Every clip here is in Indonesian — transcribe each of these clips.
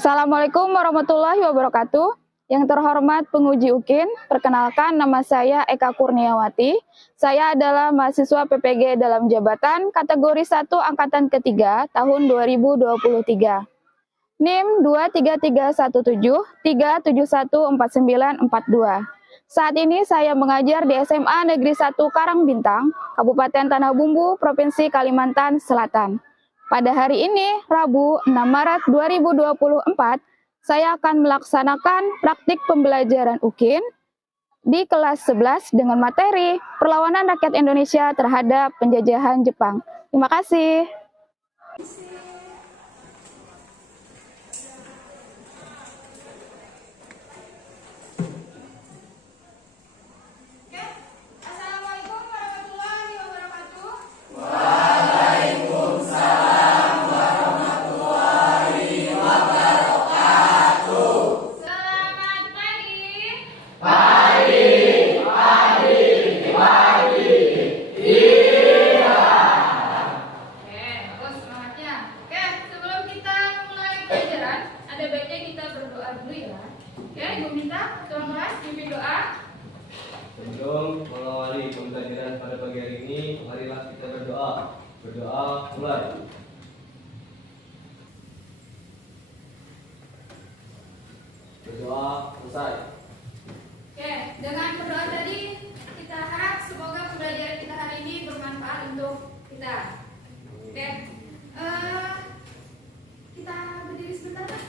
Assalamualaikum warahmatullahi wabarakatuh. Yang terhormat penguji UKIN, perkenalkan nama saya Eka Kurniawati. Saya adalah mahasiswa PPG dalam jabatan kategori 1 angkatan ketiga tahun 2023. NIM 23317371492. Saat ini saya mengajar di SMA Negeri 1 Karangbintang, Kabupaten Tanah Bumbu, Provinsi Kalimantan Selatan. Pada hari ini, Rabu 6 Maret 2024, saya akan melaksanakan praktik pembelajaran UKIN di kelas 11 dengan materi Perlawanan Rakyat Indonesia terhadap Penjajahan Jepang. Terima kasih. Sebelum mengawali pembelajaran pada pagi hari ini, marilah kita berdoa. Berdoa mulai. Berdoa selesai. Oke, dengan berdoa tadi kita harap semoga pembelajaran kita hari ini bermanfaat untuk kita. Oke, kita berdiri sebentar, Pak.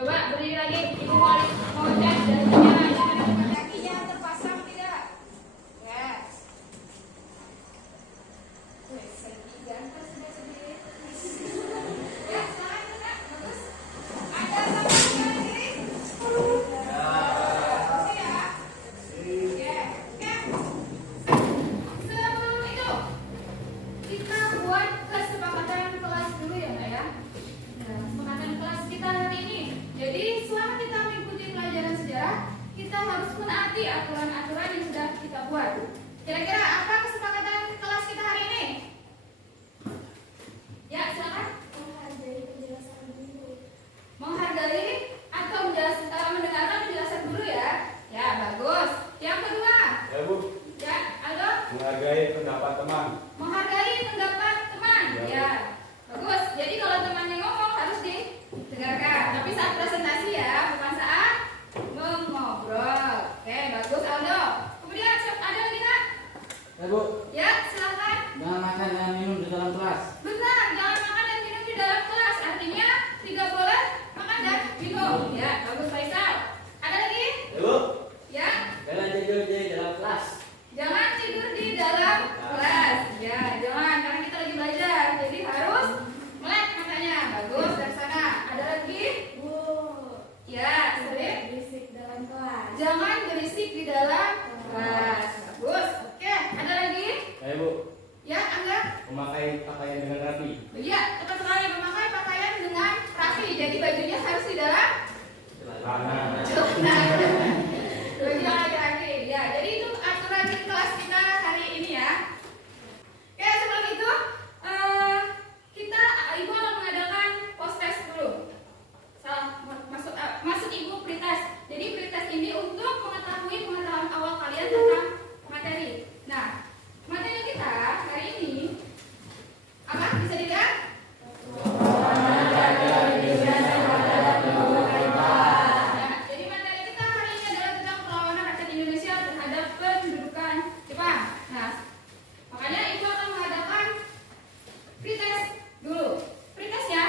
Coba beri harus menaati aturan-aturan yang sudah kita buat. Kira-kira apa kesepakatan kelas kita hari ini? Ya, silakan. Menghargai atau mendengarkan penjelasan guru ya. Ya, bagus. Yang kedua, Ya Bu. ya, Aldo. Menghargai pendapat teman. Menghargai pendapat teman. Ya. Ya, bagus. Jadi kalau temannya ngomong harus didengarkan. Tapi saat presentasi ya, bukan saat mengobrol. Oke, bagus Aldo. Kemudian ada lagi nggak? Ya Bu, Ya, silakan. jangan makan dan minum di dalam kelas. Benar, jangan makan dan minum di dalam kelas. Artinya tidak boleh makan dan minum. Ya, bagus Faisal. Ada lagi? Ya Bu. Ya, Jangan tidur di dalam kelas. jangan tidur di dalam kelas. Ya, jangan karena kita lagi belajar. Jadi harus melek matanya. Bagus dari sana. Ada lagi? Ya, sering. Jangan berisik di dalam kelas. Bagus. Oke, ada lagi? Ya Bu. Ya, Angga? Memakai pakaian dengan rapi. Iya, tepat sekali memakai pakaian dengan rapi. Jadi bajunya harus di dalam Celana. celana. Baju yang laki-laki. Ya, jadi itu aturan di kelas kita hari ini ya. Oke, sebelum itu kita Ibu akan mengadakan post test dulu. Maksud Ibu pretest. Jadi pretest ini untuk mengetahui pengetahuan awal kalian tentang materi. Nah, materi kita hari ini apa? Bisa dilihat? Nah, jadi materi kita hari ini adalah tentang perlawanan rakyat Indonesia terhadap pendudukan Jepang. Nah, makanya Ibu akan mengadakan pretest dulu. Pretestnya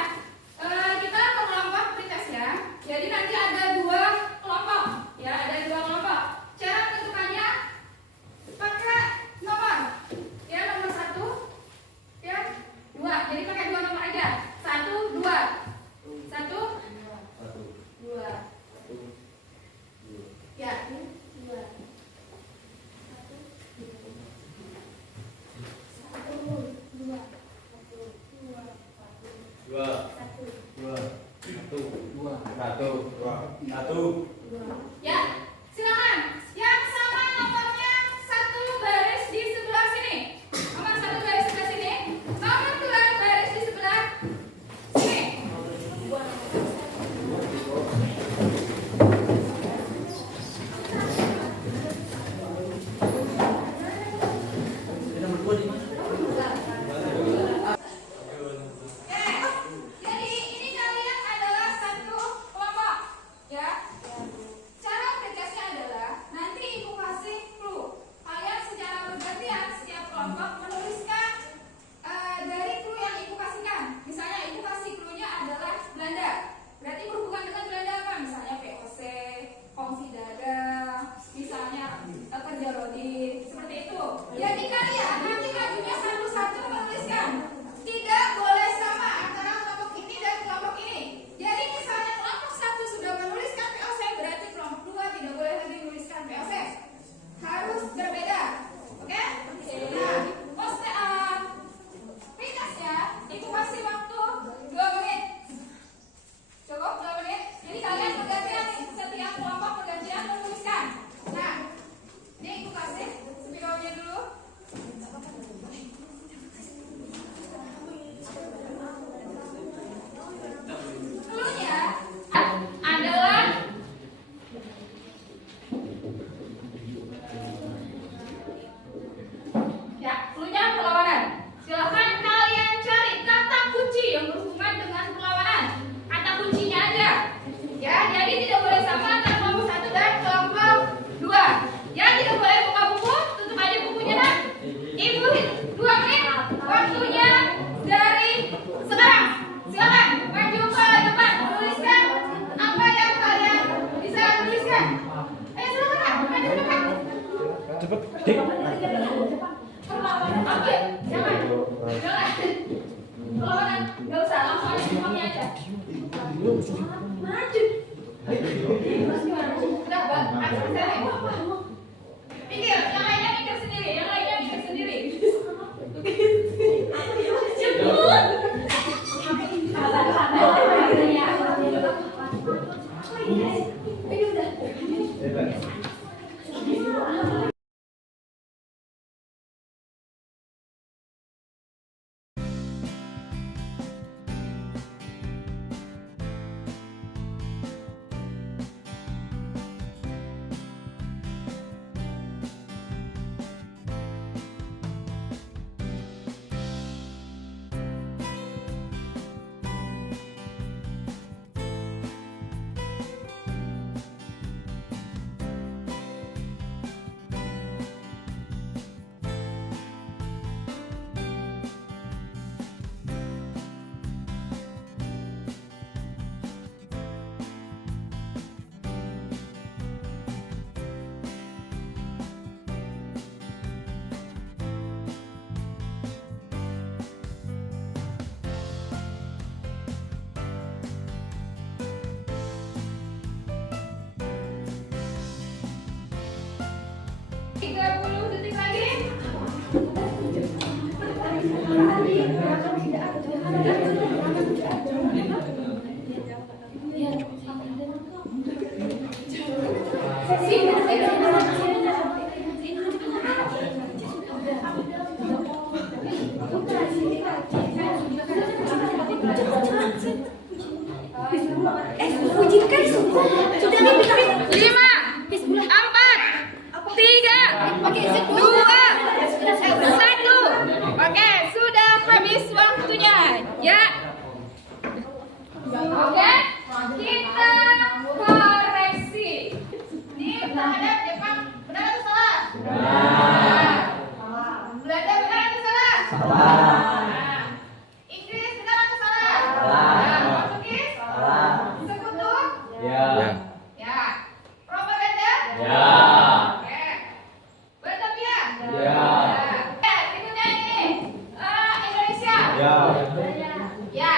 kita per kelompok pretestnya. Jadi nanti ada 2 kelompok, ya ada 2 kelompok. Cara menentukannya pakai nomor, ya nomor 1, ya 2. Jadi pakai 2 nomor aja. 1, 2, 1, 2. Ya, 2. 2. 1. Ya, silakan. Yang sama nomornya 1 baris di sebelah sini. Nomor 1 baris sebelah sini. Nomor 2 baris di sebelah sini. Nomor 2 di mana? Oke. Jadi ini kalian adalah satu kelompok, ya. Cara pretestnya adalah nanti Ibu kasih clue. Kalian secara bergantian setiap kelompok menuliskan dari clue yang Ibu kasihkan. Misalnya Ibu kasih clue-nya adalah Belanda. Berarti berhubungan dengan Belanda apa? Misalnya VOC, kongsi dagang, misalnya kerja rodi, seperti itu. Jadi kalian nanti majunya satu-satu menuliskan. Tidak boleh sama antara kelompok ini dan kelompok ini. Jadi misalnya kelompok 1 sudah menuliskan VOC, berarti kelompok 2 tidak boleh lagi menuliskan VOC. Harus berbeda. Oke? Nah, pretest ya, Ibu kasih waktu 2 menit. Cukup 2 menit? 30 detik lagi. Lima, empat, tiga, dua, satu. Oke, sudah habis waktunya. Ya. Oke, kita koreksi. Ini terhadap Jepang benar atau salah? Benar. Belanda benar atau salah? Salah. Inggris benar atau salah? Salah. Portugis? Salah. Sekutu? Ya. Ya. Propaganda? Ya. Oke. Batavia? Ya. Ya, berikutnya ini. Indonesia? Ya. Ya.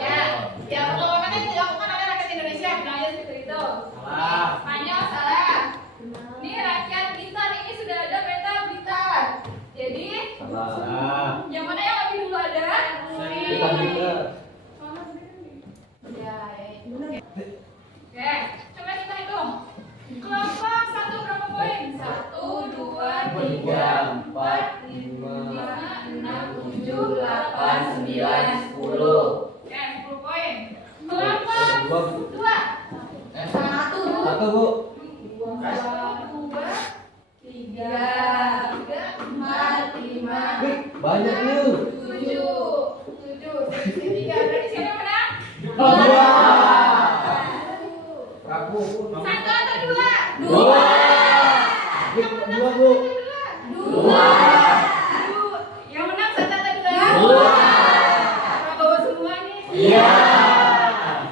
Ya. Ya, pertolongan yang dilakukan oleh rakyat Indonesia, bilang aja seperti itu. Salah. Spanyol salah. Ini rakyat Blitar, ini sudah ada peta Blitar. Jadi, Salah. yang mana yang lebih dulu ada? Kita pinter. Ya, oke, coba kita hitung. Kelompok satu berapa poin? 1, 2, 3, 4, 5, 6, 7, 8, 9, 10. Oke, 10 poin. Kelompok 2. 1, Satu, Bu. 2, 3, 4, 5, Banyak nih. 7. Tiga. Berarti siapa yang menang? Dua. Aku. Satu atau dua? Dua. Dua, Bu. Dua. Yang menang satu atau dua? Dua. Prabowo semua nih. Iya.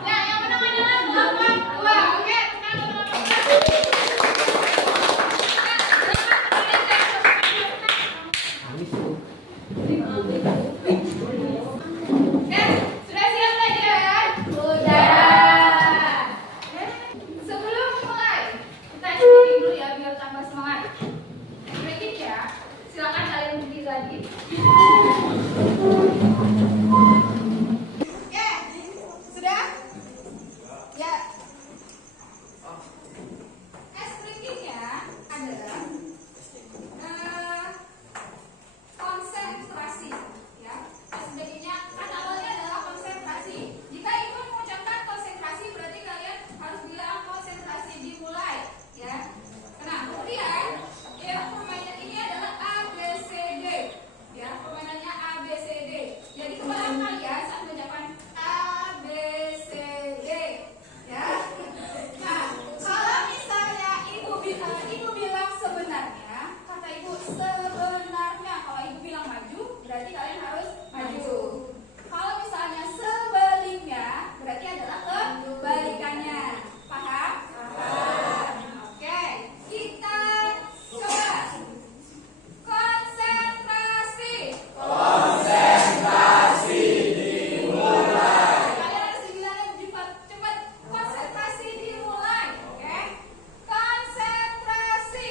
Nah, yang menang adalah kelompok dua. Oke, sekarang kelompok sudah siap belajar? Sudah. Sebelum mulai, kita stretching dulu ya biar tambah semangat. Stretching ya. Silakan kalian berdiri lagi. Oke, sudah? Ya. Stretching-nya adalah konsentrasi, ya. Stretching-nya kan awalnya adalah konsentrasi. Jika ibu mengucapkan konsentrasi, berarti kalian harus bilang konsentrasi dimulai, ya. Nah, kemudian ya permainan ini adalah ABCD, ya. Permainannya ABCD. Jadi kepada kalian saat mengucapkan ABCD, ya. Nah, kalau misalnya ibu bilang sebenarnya, kata ibu sebenarnya. Kalau ibu bilang maju, berarti kalian harus maju. Kalau misalnya sebaliknya, berarti adalah kebalikannya. Paham? Paham. Oke, kita coba konsentrasi. Kalian harus dibilangnya cepat. Konsentrasi dimulai. Oke? Konsentrasi.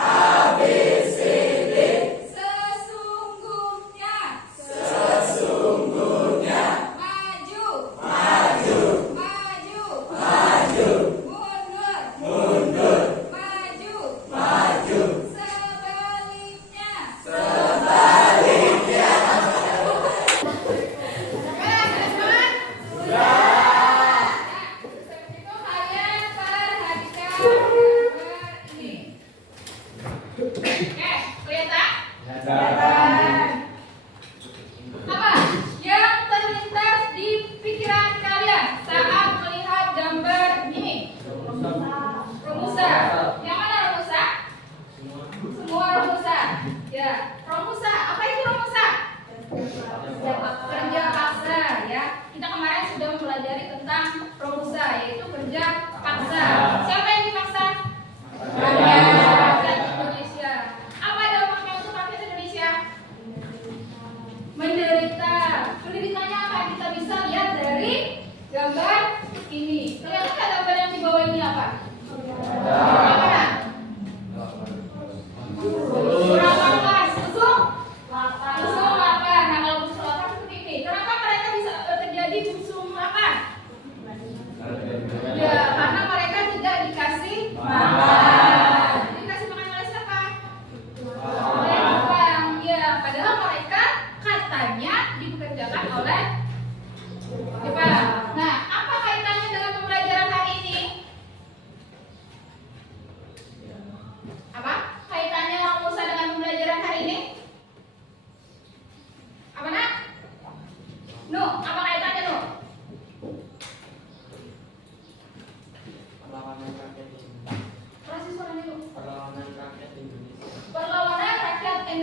ABCD. Sesungguhnya. Maju. Mundur. Maju. Sebaliknya. Itu kalian perhatikan gambar ini. Oke, kelihatan? Apa yang terlintas di pikiran kalian saat melihat gambar ini? Rumusa. Yang mana rumusa? Semua rumusa. Ya, rumusa. Apa itu rumusa? Kerja paksa, ya. Kita kemarin sudah mempelajari tentang rumusa, yaitu kerja paksa. Siapa yang dipaksa? Rakyat Indonesia. Apa dampaknya untuk rakyat Indonesia?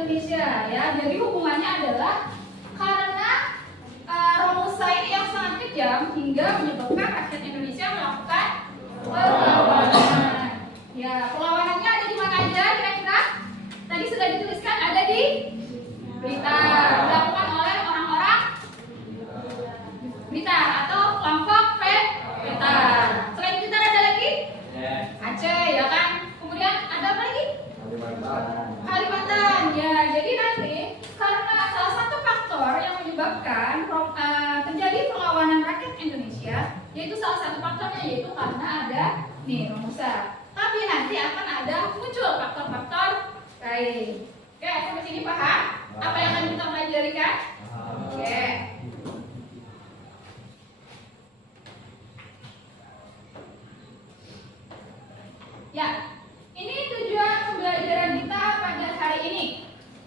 Indonesia ya. Jadi hubungannya adalah karena Romusa ini yang sangat kejam hingga menyebabkan rakyat Indonesia melakukan perlawanan. Ya, perlawanannya ada di mana aja kira-kira? Tadi sudah dituliskan ada di Blitar, dilakukan oleh orang-orang Blitar atau kelompok Blitar. Selain Blitar ada lagi? Aceh ya kan? Kemudian ada apa lagi? Kalimantan. Ya, jadi nanti karena salah satu faktor yang menyebabkan terjadi perlawanan rakyat Indonesia, yaitu salah satu faktornya yaitu karena ada nih Romusa. Tapi nanti akan ada muncul faktor-faktor lain. Oke, sampai sini paham? Apa yang akan kita pelajari kan? Oke. Ya, ini tujuan pembelajaran kita pada hari ini.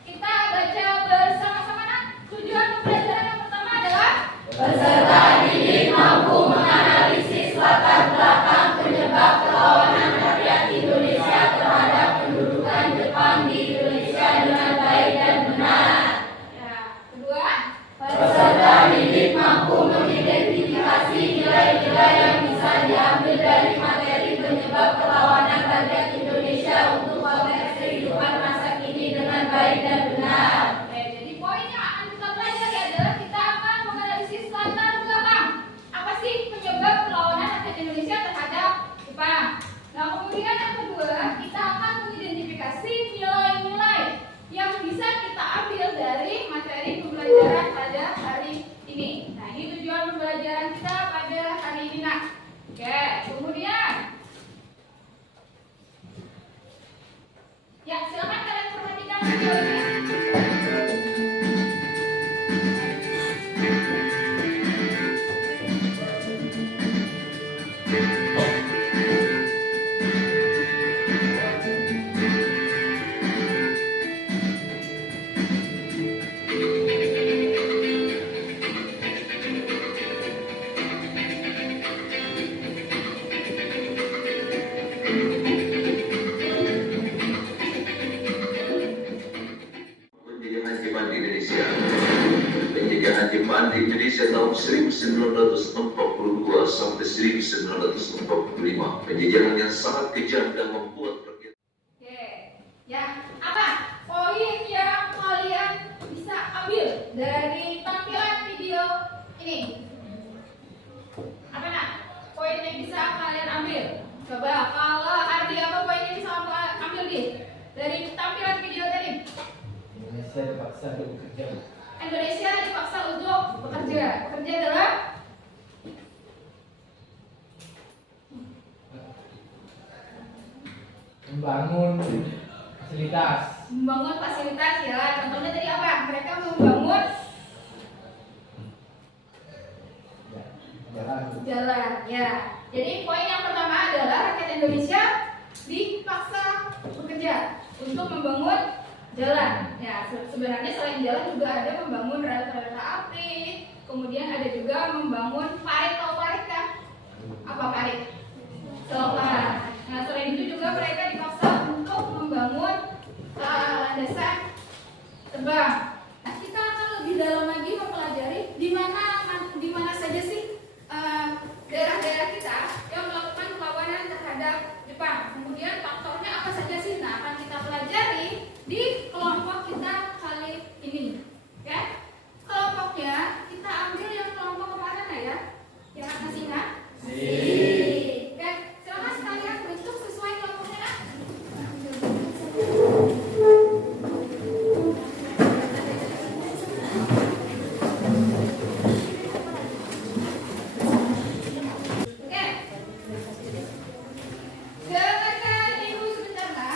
Kita baca bersama-sama nak. Tujuan pembelajaran yang pertama adalah peserta didik mampu menganalisis latar belakang penyebab perlawanan rakyat Indonesia terhadap pendudukan Jepang di Indonesia dengan baik dan benar. Ya, kedua, peserta didik mampu mengidentifikasi nilai-nilai yang bisa diambil dari materi penyebab perlawanan rakyat Indonesia untuk konteks kehidupan masa kini dengan baik dan benar. Oke, jadi poin yang akan kita pelajari adalah kita akan menganalisis latar belakang. Apa sih penyebab perlawanan rakyat Indonesia terhadap Jepang? Nah, kemudian yang kedua, kita akan mengidentifikasi nilai-nilai yang bisa kita ambil dari materi pembelajaran pada hari ini. Nah, ini tujuan pembelajaran kita pada hari ini, nak. Oke, kemudian ya, silakan kalian perhatikan video ini. Penjajahan Jepang di Indonesia tahun 1942 sampai 1945. Penjajahan yang sangat kejam dan membuat rakyat. Oke, ya, apa poin yang kalian bisa ambil dari tampilan video ini? Apa nak? Poin yang bisa kalian ambil? Coba kalau Ardi, apa poin yang bisa kamu ambil dari tampilan video tadi? Indonesia dipaksa untuk bekerja. Indonesia dipaksa untuk bekerja. Bekerja dalam Membangun fasilitas. membangun fasilitas ya. Contohnya tadi apa? Mereka membangun jalan ya. Jadi poin yang pertama adalah rakyat Indonesia dipaksa bekerja untuk membangun jalan. Ya, sebenarnya selain jalan juga ada membangun rel kereta api, kemudian ada juga membangun parit. Tahu parit kan? Apa parit? Selokan. Nah, selain itu juga mereka dipaksa untuk membangun landasan terbang. Nah, kita akan lebih dalam lagi mempelajari di mana saja sih daerah-daerah kita yang melakukan perlawanan terhadap Jepang. Kemudian faktornya apa saja sih? Nah, akan kita pelajari di kelompok kita kali ini. Ya, kelompoknya kita ambil yang kelompok kemarin ya. Yang masih ingat? Oke, silakan sekalian bentuk sesuai kelompoknya. Nak. Oke. Silakan Ibu sebentar, Nak.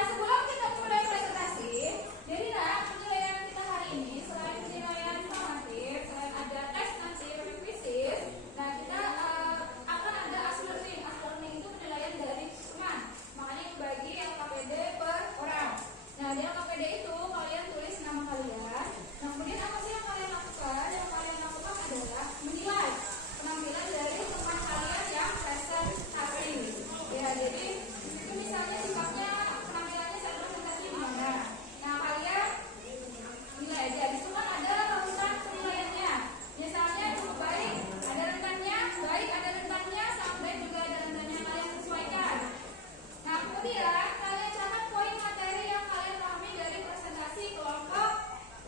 Sebelum kita mulai presentasi, jadi penilaian kita hari ini selain penilaian formatif, selain ada tes nanti revisi, kita akan ada aslearning. Aslearning itu penilaian dari teman, makanya bagi LKPD per orang. Nah di LKPD itu kalian tulis nama kalian. Nah kemudian apa sih yang kalian lakukan? Yang kalian lakukan adalah menilai penampilan dari teman kalian yang present hari ini. Ya jadi itu misalnya sifatnya penampilannya saat presentasi gimana. Nah kalian nilai aja. Di situ kan ada rumusan penilaiannya. Misalnya cukup baik, ada rentannya, baik ada rentannya, sangat baik juga ada rentannya, kalian sesuaikan. Nah kemudian kalian catat poin materi yang kalian pahami dari presentasi kelompok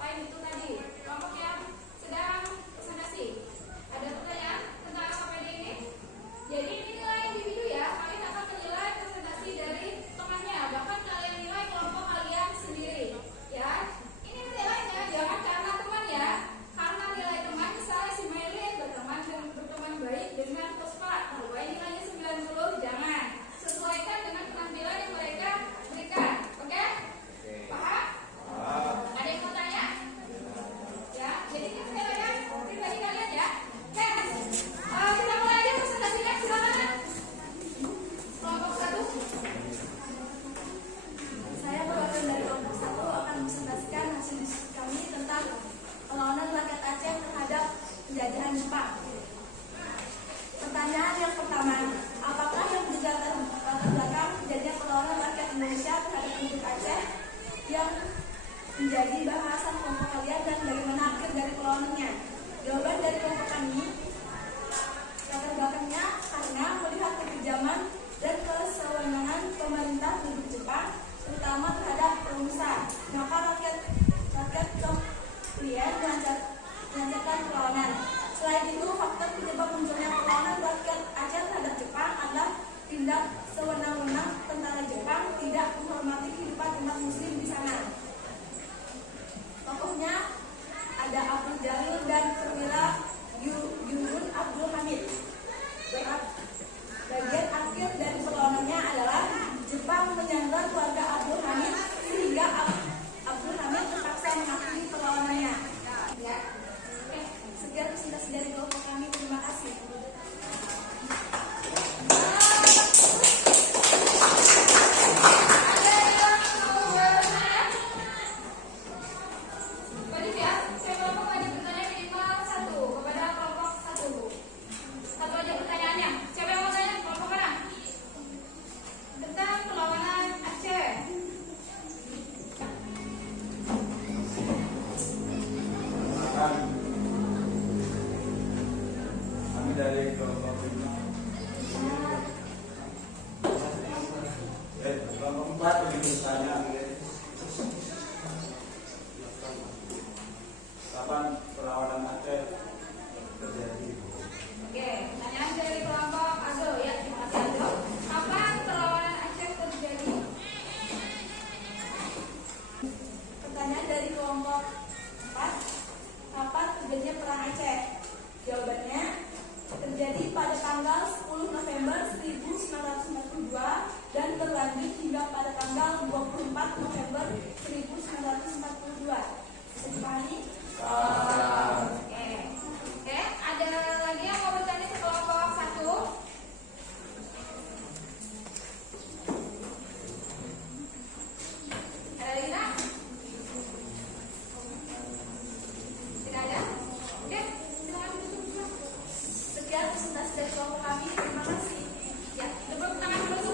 lain itu tadi, kelompok yang sedang presentasi. Ada pertanyaan tentang LKPD ini? Jadi ini nilai individu ya, kalian akan menilai presentasi dari temannya, bahkan kalian nilai kelompok kalian sendiri ya. Ini nilainya jangan karena teman ya, karena nilai teman. Misalnya si Maylin berteman baik dengan Puspa, kalau nilainya 90, jangan. Sesuaikan dengan penampilan yang mereka berikan. Oke? Paham? Ada yang mau tanya? Ya, jadi ini penilaian pribadi kalian ya. Oke, kita mulai aja presentasinya, silakan. Kelompok 1. Saya perwakilan dari kelompok 1 akan presentasikan hasil diskusi kami tentang perlawanan rakyat Aceh terhadap penjajahan Jepang. Pertanyaan yang pertama, apakah yang menjadi latar belakang terjadinya perlawanan rakyat Indonesia terhadap penduduk Aceh yang menjadi bahasan kelompok kalian dan bagaimana akhir dari perlawanannya? Jawaban dari kelompok kami, latar belakangnya karena melihat kekejaman dan kesewenangan pemerintah penduduk Jepang, terutama terhadap pengusaha, maka rakyat kemudian melancarkan perlawanan. Selain itu, faktor penyebab munculnya perlawanan rakyat Aceh terhadap Jepang adalah tindak sewenang-wenang tentara Jepang tidak menghormati kehidupan umat muslim di sana. Tokohnya ada Abdul Jalil dan perwira Yurun Abdul Hamid. Bagian akhir dari perlawanannya adalah Jepang menyandra keluarga Abdul Hamid sehingga Abdul Hamid terpaksa mengakhiri perlawanannya. Ya. Oke, sekian presentasi dari kelompok kami. Terima kasih. Kami dari kelompok 4 begitu misalnya kapan perlawanan Aceh terjadi? Oke, pertanyaan dari kelompok Azo ya. Terima kasih Azo. Kapan perlawanan Aceh terjadi? Pertanyaan dari kelompok 4, kapan terjadinya perang Aceh? Jawabannya terjadi pada tanggal 10 November 1942 dan berlanjut hingga pada tanggal 24 November 1942. Bisa dipahami? Oke, ada lagi yang mau bertanya ke kelompok 1? Ada lagi tak? Tidak ada? Oke, silakan duduk. Sekian presentasi dari kelompok kami. Terima kasih. Ya, tepuk tangan dulu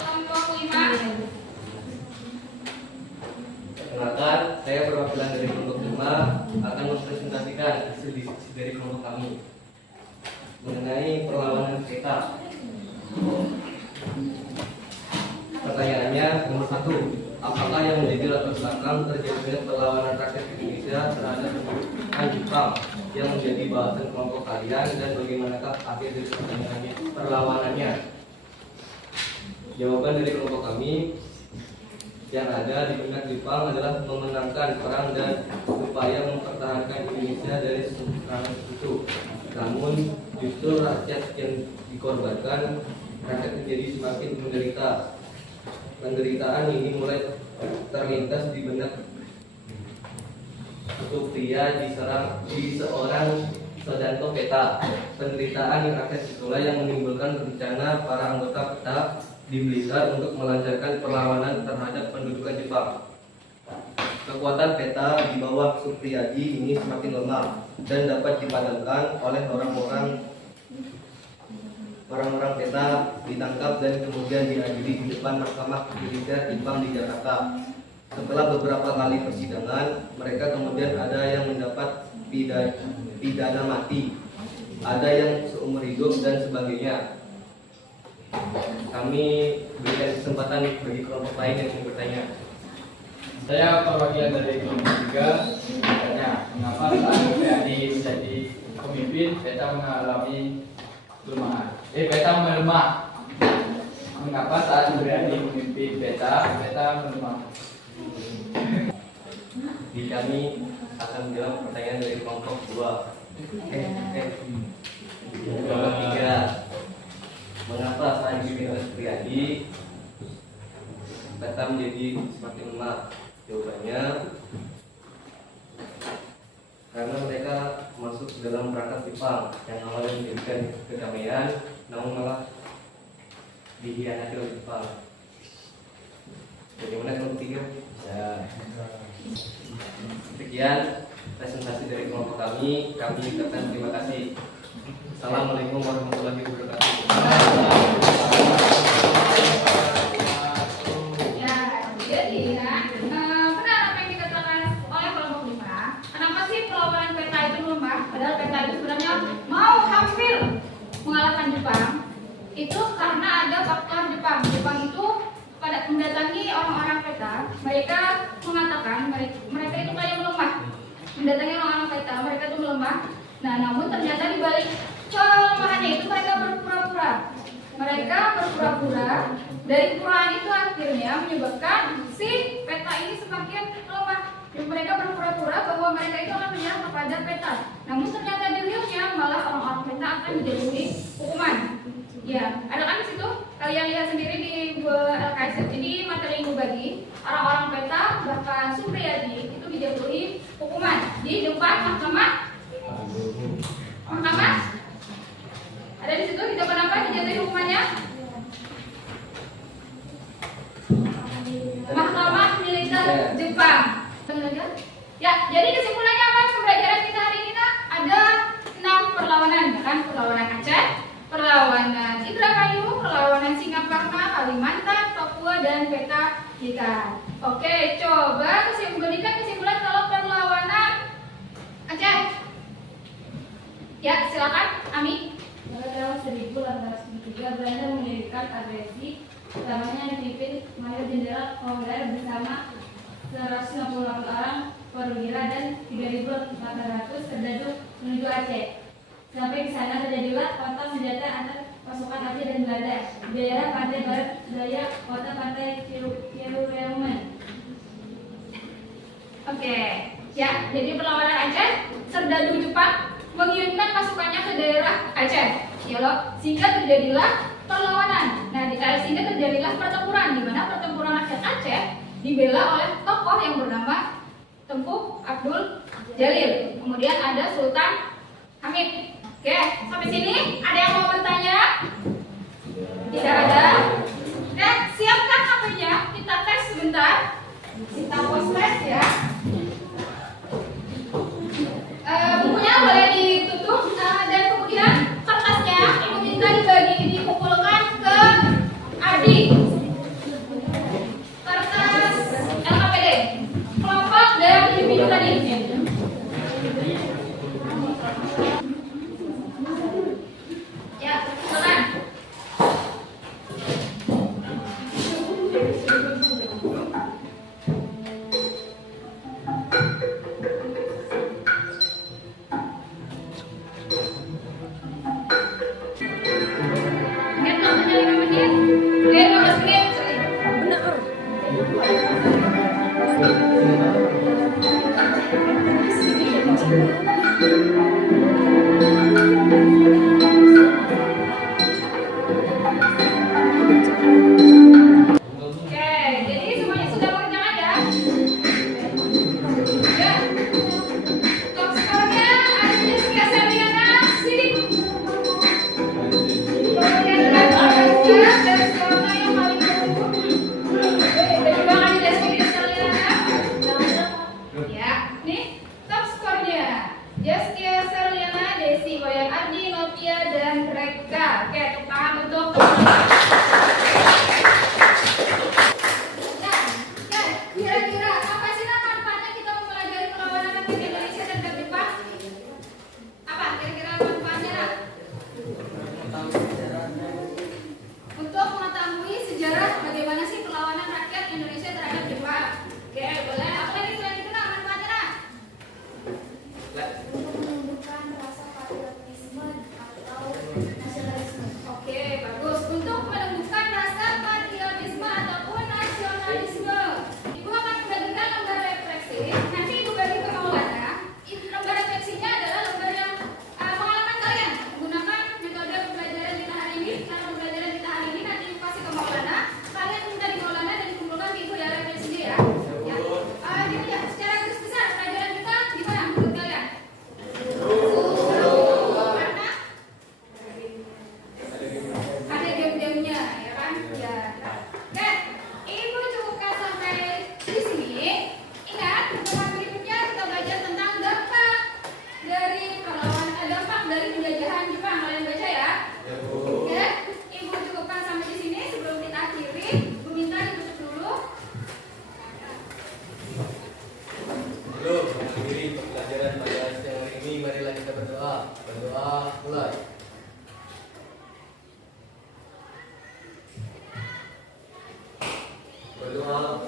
kelompok 5. Perkenalkan, saya perwakilan dari kelompok 5 akan mempresentasikan hasil diskusi dari kelompok kami mengenai perlawanan kereta 1. Apakah yang menjadi latar belakang terjadinya perlawanan rakyat Indonesia terhadap pendudukan Jepang yang menjadi bahasan kelompok kalian, dan bagaimanakah akhir dari perlawanannya? Jawaban dari kelompok kami yang ada di benak Jepang adalah memenangkan perang dan upaya mempertahankan Indonesia dari serangan itu. Namun justru rakyat yang dikorbankan, rakyat menjadi semakin menderita. Penderitaan ini mulai terlintas di benak Supria di seorang Sodanto Peta. Penderitaan rakyat itulah yang menimbulkan rencana para anggota Peta di Blitar untuk melancarkan perlawanan terhadap pendudukan Jepang. Kekuatan Peta di bawah Supriyadi ini semakin lemah dan dapat dipadamkan oleh orang-orang Peta ditangkap dan kemudian diadili di depan Mahkamah Militer Jepang di Jakarta. Setelah beberapa kali persidangan, mereka kemudian ada yang mendapat pidana mati, ada yang seumur hidup dan sebagainya. Kami berikan kesempatan bagi kelompok lain yang ingin bertanya. Saya perwakilan dari kelompok 3 bertanya, mengapa saat PAD menjadi pemimpin Peta mengalami pelemahan? Peta melemah. Mengapa saat berani memimpin Peta melemah? Di kami akan menjawab pertanyaan dari kelompok 2. Kelompok 3. Mengapa saat dipimpin oleh Supriyadi Peta menjadi semakin lemah? Jawabannya karena mereka masuk ke dalam perangkap Jepang yang awalnya menjadikan kedamaian, namun malah dihianati oleh Jepang. Bagaimana kelompok 3? Ya. Sekian presentasi dari kelompok kami. Kami ucapkan terima kasih. Assalamualaikum warahmatullahi wabarakatuh. Ya, jadi benar apa yang dikatakan oleh kelompok 5. Kenapa sih perlawanan Peta itu melemah? Padahal Peta itu sebenarnya mau hampir mengalahkan Jepang. Itu karena ada faktor Jepang. Jepang itu pada mendatangi orang-orang Peta, mereka mengatakan mereka itu kayak melemah. Mendatangi orang-orang Peta, mereka itu melemah. Nah, namun ternyata di balik kelemahannya itu mereka berpura-pura. Mereka berpura-pura, dari puraan itu akhirnya menyebabkan si Peta ini semakin lemah. Dan mereka berpura-pura bahwa mereka itu akan menyerang kepada Peta. Namun ternyata di realnya malah orang-orang Peta akan dijatuhi hukuman. Ya, ada kan di situ kalian lihat sendiri di LKS. Jadi materi yang bagi orang-orang Peta bahkan Supriyadi itu dijatuhi hukuman di depan mahkamah. Ada di situ di depan apa dijatuhi hukumannya? Mahkamah Militer Jepang. Ya, jadi kesimpulannya apa pembelajaran kita hari ini? Ada 6 perlawanan, kan? Perlawanan Aceh, perlawanan Indramayu, perlawanan Singaparna, Kalimantan, Papua, dan Peta kita. Oke, coba kesimpulan kalau perlawanan Aceh. Ya, silakan, Ami. Pada tahun 1873, Belanda mendirikan agresi, utamanya dipimpin Mayor Jenderal Kolonel bersama 168 orang perwira dan 3.400 serdadu menuju Aceh. Sampai di sana terjadilah kontak senjata antar pasukan Aceh dan Belanda di daerah pantai barat daya kota pantai Cirueman. Oke, ya, jadi perlawanan Aceh, serdadu Jepang mengirimkan pasukannya ke daerah Aceh, ya loh, sehingga terjadilah perlawanan. Nah, sehingga terjadilah pertempuran, di mana pertempuran rakyat Aceh dibela oleh tokoh yang bernama Tengku Abdul Jalil. Kemudian ada Sultan Hamid. Oke, sampai sini ada yang mau bertanya? Tidak ada. Oke, siapkan HP-nya, kita tes sebentar. Kita post tes ya. Bukunya boleh ditutup dan kemudian kertasnya ibu minta dikumpulkan ke Adi. Kertas LKPD kelompok daerah 7 tadi. Ya, silakan. Nasional